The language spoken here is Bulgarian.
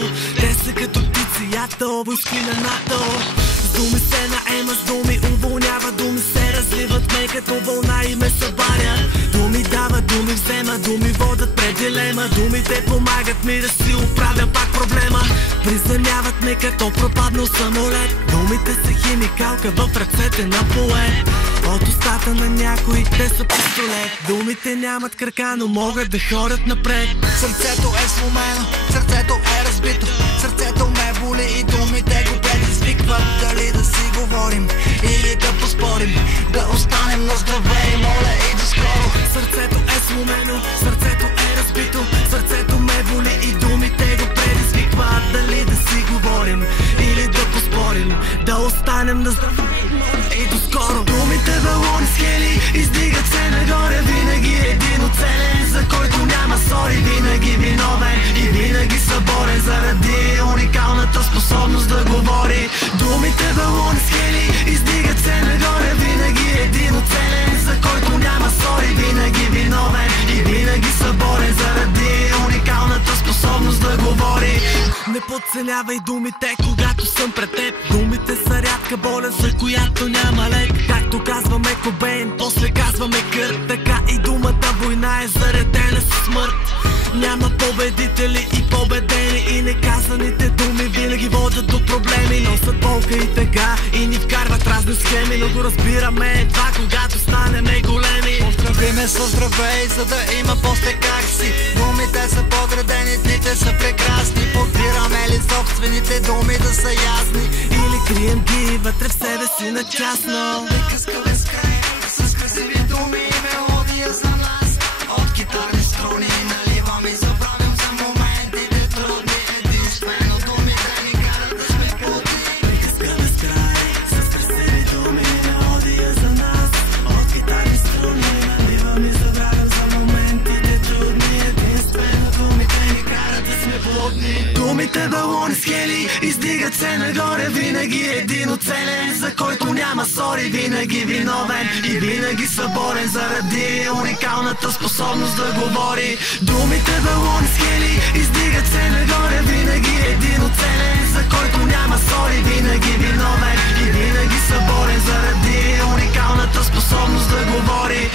небето. Те са като птици, ято, войски на НАТО. С думи се наема, с думи уволнява, думи се разливат ме като вълна и ме събарят. Думи дава, думи взема, думи водят пред дилема. Думите помагат ми да си оправя пак проблема. Приземяват ме като пропаднал самолет. Думите са химикалка в ръцете на поет. От устата на някой те са пистолет. Думите нямат крака, но могат да ходят напред. Сърцето е сломено, сърцето е разбито, сърцето ме боли и думите го предизвикват. Дали да си говорим или да поспорим, да останем на здраве и моля и до скоро. Сърцето е сломено, сърцето е разбито, сърцето ме боли и думите го предизвикват. Дали да си говорим или да поспорим, да останем на здраве и до скоро. Думите балони с хели издигат се нагоре. Винаги един оцелен, за който няма сори. Винаги виновен и винаги съборен, заради уникалната способност да говори. Думите балони с хели издигат се нагоре. Винаги един оцелен, за който няма сори. Винаги виновен и винаги съборен, заради уникалната способност да говори. Не подценявай думите, когато съм пред теб. Думите са рядка болест, за която няма лек. Както казваме Кобейн, после казваме Кърт. Така и думата война е заредена със смърт. Няма победители и победени, и неказаните думи винаги водят до проблеми. Носят болка и тега и ни вкарват разни схеми, но го разбираме едва когато станеме големи. Поздрави ме със здравей, за да има после как си. Думите са подредени, дните са прекрасни. Подбираме ли собствените думи да са ясни, или крием ги вътре в себе си на частно? Приказка без край, с красиви думи и мелодия за нас. От гитарни струни наливам и забравям за моментите трудни. Единствено думите ни карат да сме будни. Приказка без край, с красиви думи и мелодия за нас. От гитарни струни наливам и забравям за моментите трудни. Единствено думите ни карат да сме будни. Думите балони с хели издигат се нагоре. Винаги един оцелен, за който няма сори. Винаги виновен и винаги съборен, заради уникалната способност да говори. Думите балони с хели издигат се нагоре. Винаги един оцелен, за който няма сори. Винаги виновен и винаги съборен, заради уникалната способност да говори.